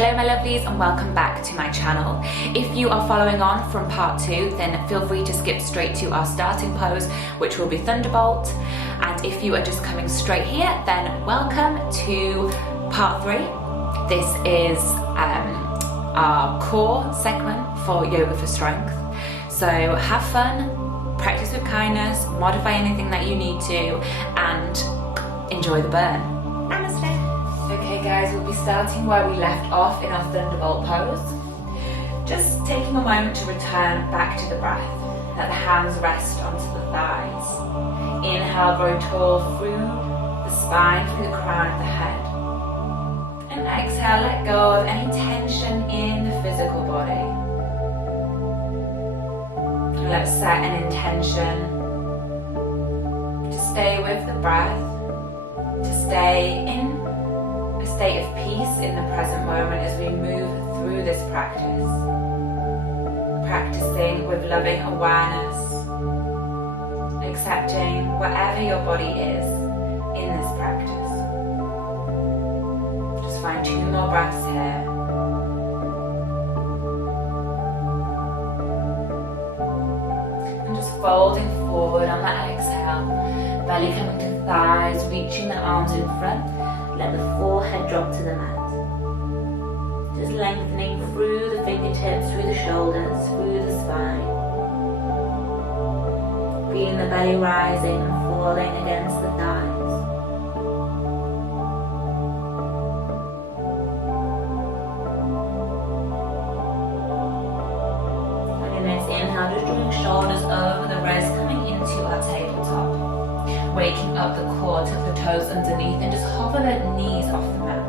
Hello my lovelies and welcome back to my channel. If you are following on from part 2, then feel free to skip straight to our starting pose, which will be Thunderbolt. And if you are just coming straight here, then welcome to part 3. This is our core segment for Yoga for Strength. So have fun, practice with kindness, modify anything that you need to, and enjoy the burn. Namaste. Okay guys, we'll be starting where we left off in our Thunderbolt pose. Just taking a moment to return back to the breath. Let the hands rest onto the thighs. Inhale, grow tall through the spine, through the crown of the head. And exhale, let go of any tension in the physical body. And let's set an intention to stay with the breath, to stay in a state of peace in the present moment as we move through this practice. Practicing with loving awareness, accepting wherever your body is in this practice. Just find 2 more breaths here. And just folding forward on that exhale, belly coming to thighs, reaching the arms in front. Let the forehead drop to the mat. Just lengthening through the fingertips, through the shoulders, through the spine. Feeling the belly rising and falling against the thighs. On your next inhale, just drawing shoulders over the wrist, coming into our tabletop. Waking up the core, tuck the toes underneath and just hover the knees off the mat.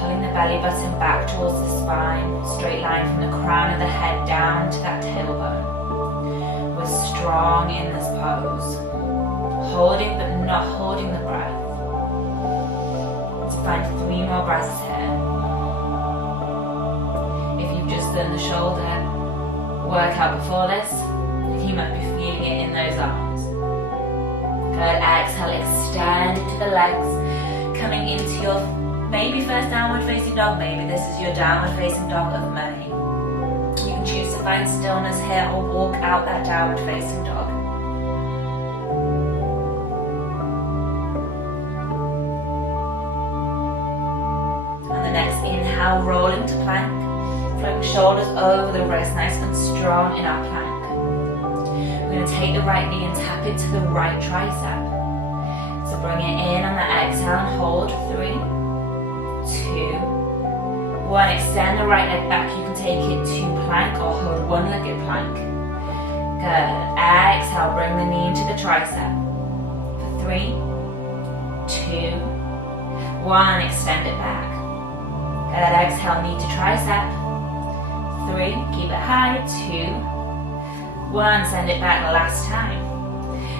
Pulling the belly button back towards the spine, straight line from the crown of the head down to that tailbone. We're strong in this pose. Holding but not holding the breath. Let's find 3 more breaths here. If you've just done the shoulder workout before this, you might be feeling it in those arms. Good, exhale, extend into the legs, coming into your maybe first downward facing dog, maybe this is your downward facing dog of May. You can choose to find stillness here or walk out that downward facing dog. On the next inhale, roll into plank, floating shoulders over the wrist, nice and strong in our plank. We're going to take the right knee and tap it to the right tricep. So bring it in on the exhale and hold. 3, 2, 1. Extend the right leg back. You can take it to plank or hold one-legged plank. Good. Exhale, bring the knee into the tricep. For 3, 2, 1. Extend it back. Good. Exhale, knee to tricep. 3, keep it high. 2, 1, send it back last time.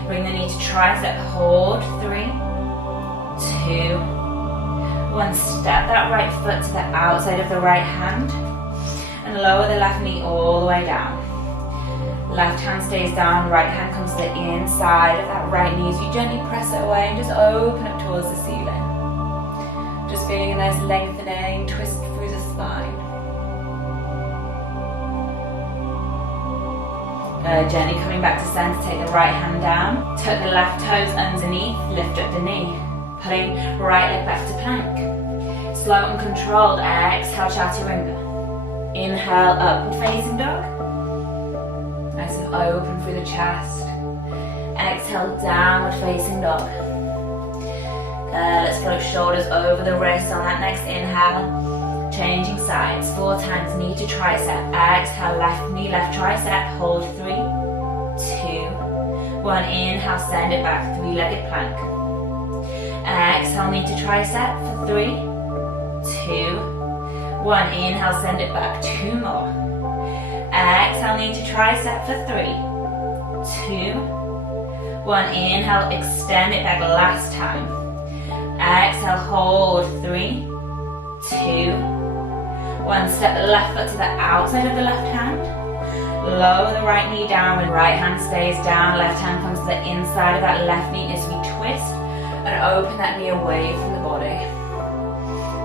Bring the knee to tricep, hold. 3, 2, 1. Step that right foot to the outside of the right hand and lower the left knee all the way down. Left hand stays down, right hand comes to the inside of that right knee as you gently press it away and just open up towards the ceiling. Just feeling a nice lengthening, twist through the spine. Gently coming back to center, take the right hand down, tuck the left toes underneath, lift up the knee, pulling right leg back to plank. Slow and controlled, exhale, chaturanga. Inhale, upward facing dog. Nice and open through the chest. Exhale, downward facing dog. Let's float shoulders over the wrist on that next inhale. Changing sides, 4 times, knee to tricep. Exhale, left knee, left tricep. Hold. 3, 2, 1. Inhale, send it back, 3-legged plank. Exhale, knee to tricep for 3, 2, 1. Inhale, send it back. 2 more. Exhale, knee to tricep for 3, 2, 1. Inhale, extend it back last time. Exhale, hold. 3, 2, 1. Step the left foot to the outside of the left hand. Lower the right knee down when right hand stays down. Left hand comes to the inside of that left knee as we twist and open that knee away from the body.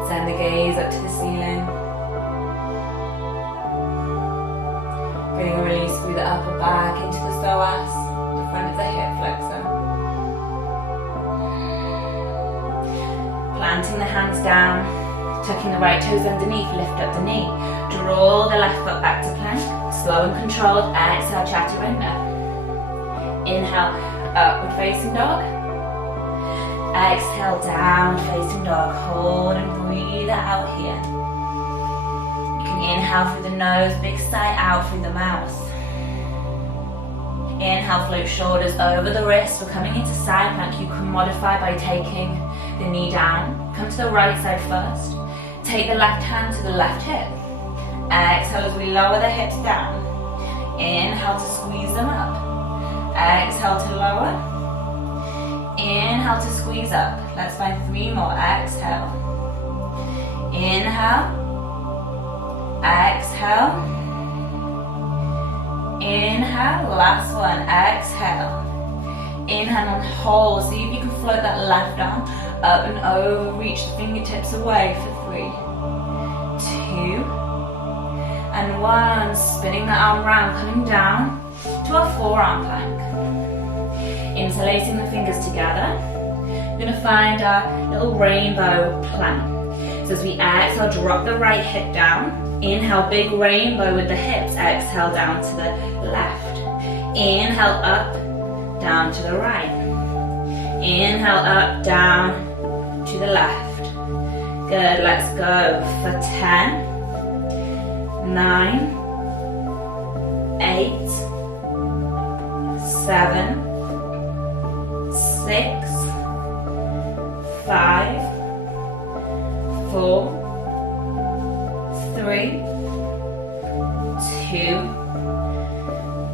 Send the gaze up to the ceiling. Bring a release through the upper back into the psoas, the front of the hip flexor. Planting the hands down, tucking the right toes underneath, lift up the knee. Draw the left foot back to plank. Slow and controlled, exhale, chaturanga. Inhale, upward facing dog. Exhale, down facing dog. Hold and breathe out here. You can inhale through the nose, big sigh out through the mouth. Inhale, float shoulders over the wrists. We're coming into side plank. You can modify by taking the knee down. Come to the right side first. Take the left hand to the left hip. Exhale as we lower the hips down. Inhale to squeeze them up. Exhale to lower. Inhale to squeeze up. Let's find 3 more. Exhale. Inhale. Exhale. Inhale. Last one. Exhale. Inhale and hold. See if you can float that left arm up and over. Reach the fingertips away for 3, 2, and 1. Spinning the arm round, coming down to our forearm plank. Interlacing the fingers together. We're going to find our little rainbow plank. So as we exhale, drop the right hip down. Inhale, big rainbow with the hips. Exhale, down to the left. Inhale, up, down to the right. Inhale, up, down to the left. Good, let's go for 10, 9, 8, 7, 6, 5, 4, 3, 2,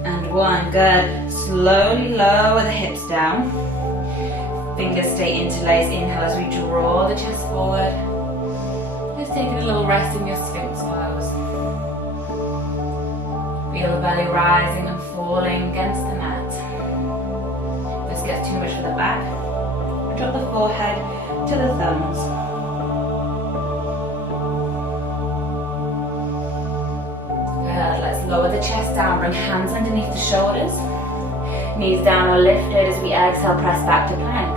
and 1. Good. Slowly lower the hips down. Fingers stay interlaced. Inhale as we draw the chest forward. Just taking a little rest in your Sphinx pose. Feel the belly rising and falling against the mat. If this gets too much for the back, drop the forehead to the thumbs. Good. Let's lower the chest down. Bring hands underneath the shoulders. Knees down or lifted as we exhale, press back to plank.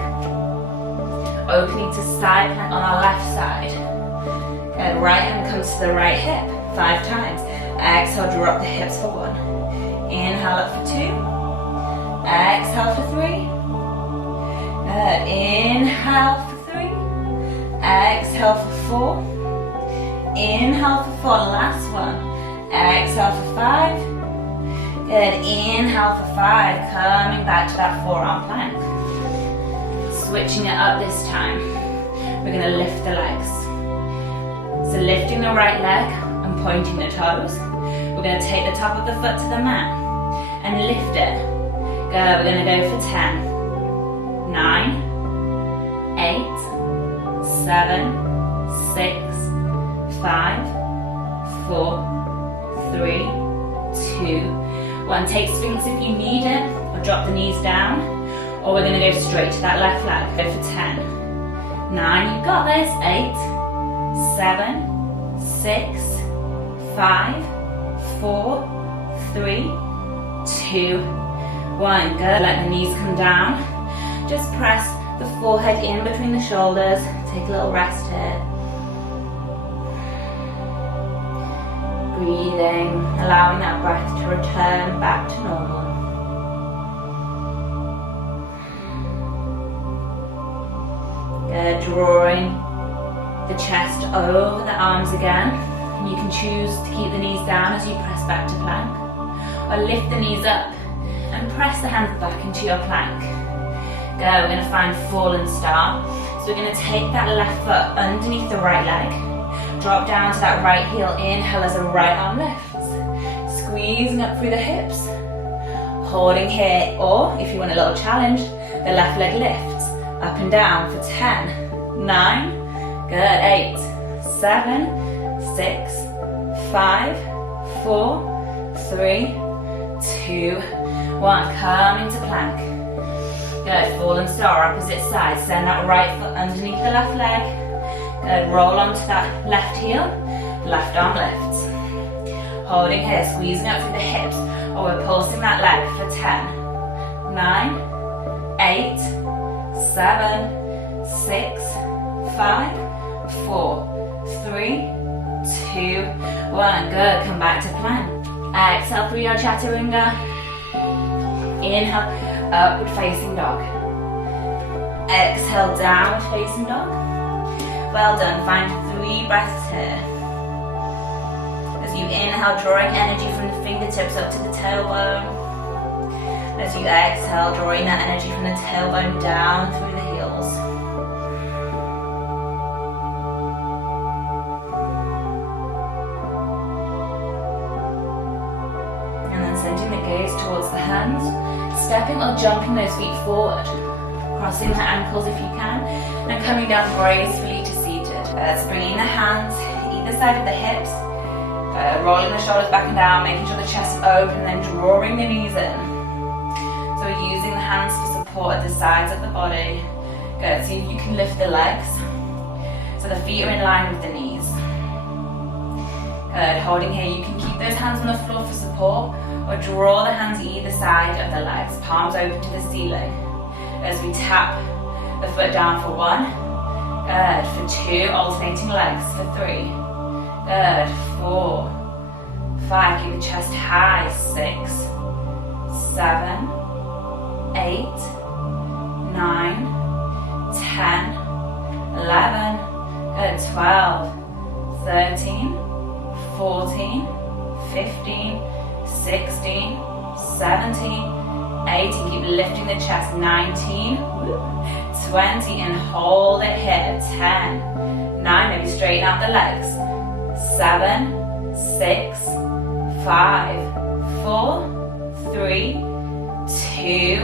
Opening to side plank on our left side. Good, right hand comes to the right hip, 5 times. Exhale, drop the hips for 1. Inhale up for 2. Exhale for 3. Good, inhale for 3. Exhale for 4. Inhale for 4, last one. Exhale for 5. Good, inhale for 5, coming back to that forearm plank. Switching it up this time. We're going to lift the legs. So lifting the right leg and pointing the toes. We're going to take the top of the foot to the mat and lift it. Good, we're going to go for 10, 9, 8, 7, 6, 5, 4, 3, 2, 1. Take Sphinx if you need it, or drop the knees down, or we're going to go straight to that left leg. Go for 10, 9, you've got this, 8, 7, 6, 5, 4, 3, 2, 1. Good, let the knees come down. Just press the forehead in between the shoulders. Take a little rest here. Breathing, allowing that breath to return back to normal. Good, drawing the chest over the arms again. You can choose to keep the knees down as you press back to plank, or lift the knees up and press the hands back into your plank. Go, we're going to find fallen star. So we're going to take that left foot underneath the right leg. Drop down to that right heel. Inhale as the right arm lifts. Squeezing up through the hips. Holding here, or if you want a little challenge, the left leg lifts. Up and down for 10, 9, good, 8, 7, 6, 5, 4, 3, 2, 1. Come into plank. Good, fallen star, opposite side. Send that right foot underneath the left leg. Good, roll onto that left heel, left arm lifts. Holding here, squeezing up through the hips, or we're pulsing that leg for 10, 9, 8, 7, 6, 5, 4, 3, 2, 1. Good. Come back to plank. Exhale through your chaturanga. Inhale, upward facing dog. Exhale, downward facing dog. Well done. Find 3 breaths here. As you inhale, drawing energy from the fingertips up to the tailbone. As you exhale, drawing that energy from the tailbone down through the heels. And then sending the gaze towards the hands, stepping or jumping those feet forward, crossing the ankles if you can, and coming down gracefully to seated. So bringing the hands either side of the hips, rolling the shoulders back and down, making sure the chest is open, and then drawing the knees in. So we're using the hands for support at the sides of the body. Good. See if you can lift the legs so the feet are in line with the knees. Good. Holding here, you can keep those hands on the floor for support, or draw the hands either side of the legs, palms open to the ceiling. As we tap the foot down for 1. Good. For 2, alternating legs for 3. Good. 4, 5. Keep the chest high. 6, 7, 8, 9, 10, 11. Good. 12, 13, 14, 15, 16, 17, 18. Keep lifting the chest. 19, 20, and hold it here. 10, 9. Maybe straighten out the legs. 7, 6, 5, 4, 3, 2,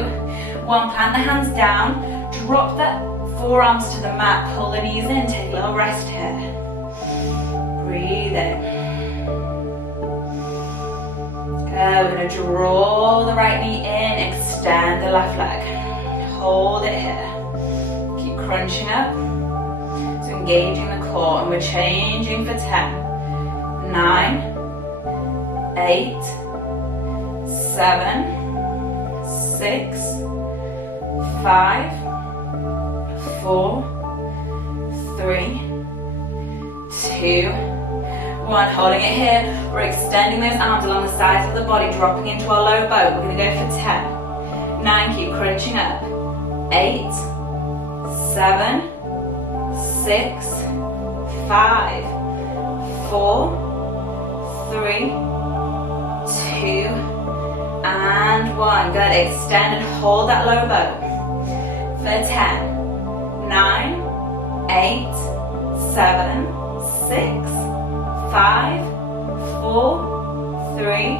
1. Plant the hands down. Drop the forearms to the mat. Pull the knees in. Take a little rest here. Breathe in. Good. We're going to draw the right knee in. Extend the left leg. Hold it here. Keep crunching up. So engaging the core. And we're changing for 10. 9, 8, 7, 6, 5, 4, 3, 2, 1. Holding it here. We're extending those arms along the sides of the body, dropping into our low boat. We're going to go for 10, 9. Keep crunching up. 8, 7, 6, 5, 4, 3, 2, and 1. Good. Extend and hold that low boat for 10, 9, 8, 7, 6, 5, 4, 3,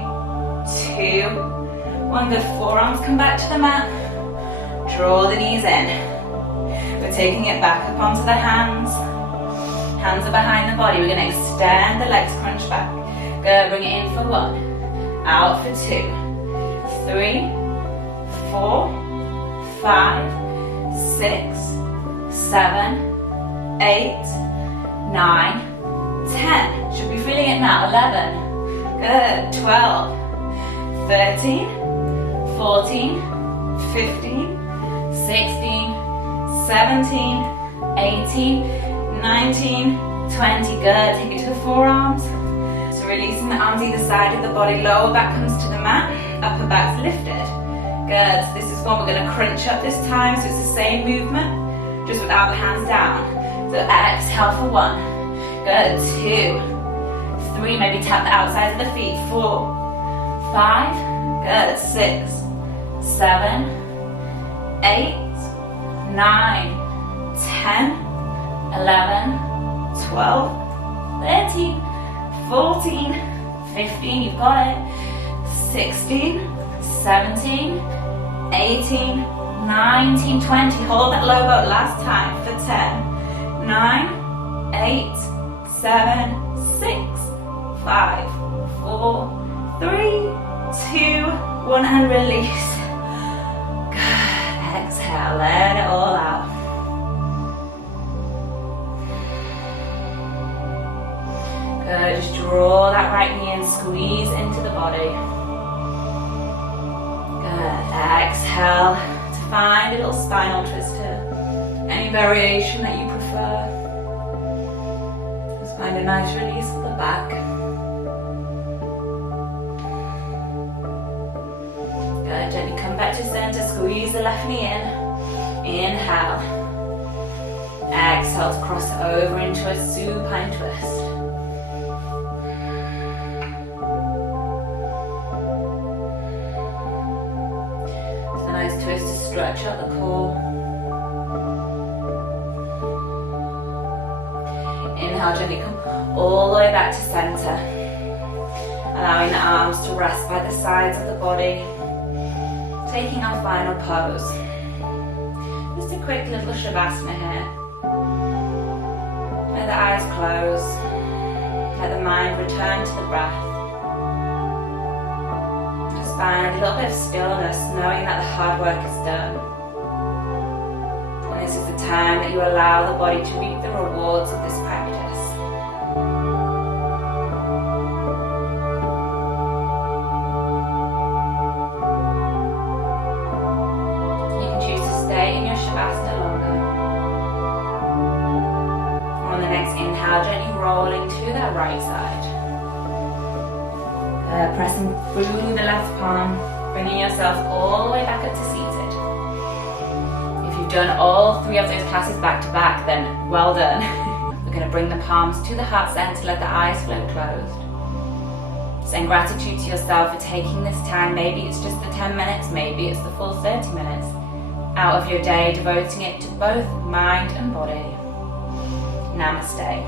2, 1. Good. Forearms come back to the mat. Draw the knees in. We're taking it back up onto the hands. Hands are behind the body. We're going to extend the legs, crunch back. Good. Bring it in for 1. Out for 2, 3, 4, 5, 6, 7, 8, 9, 10. Should be feeling it now. 11. Good. 12, 13, 14, 15, 16, 17, 18, 19, 20. Good. Take it to the forearms. So releasing the arms either side of the body. Lower back comes to the mat. Upper back's lifted. Good. So this is one we're going to crunch up this time. So it's the same movement, just without the hands down. So exhale for 1. Good. 2, 3. Maybe tap the outsides of the feet. 4, 5. Good. 6, 7, 8, 9, 10, 11, 12, 13, 14, 15, you've got it, 16, 17, 18, 19, 20, hold that low boat last time for 10, 9, 8, 7, 6, 5, 4, 3, 2, 1, and release. Good. Exhale, let it all out. Good, just draw that right knee in in, squeeze into the body. Good. Exhale to find a little spinal twist here. Any variation that you prefer. Just find a nice release for the back. Good. Gently come back to center. Squeeze the left knee in. Inhale. Exhale to cross over into a supine twist. It's a nice twist to stretch out the core. Inhale, gently come all the way back to center. Allowing the arms to rest by the sides of the body. Taking our final pose. Just a quick little Shavasana here. Let the eyes close. Let the mind return to the breath. Just find a little bit of stillness, knowing that the hard work is done. And this is the time that you allow the body to reap the rewards of this practice. You can choose to stay in your Shavasana longer. On the next inhale, gently rolling to that right side. Pressing through the left palm, bringing yourself all the way back up to seated. If you've done all 3 of those classes back to back, then well done. We're going to bring the palms to the heart center, let the eyes float closed. Send gratitude to yourself for taking this time. Maybe it's just the 10 minutes, maybe it's the full 30 minutes out of your day, devoting it to both mind and body. Namaste.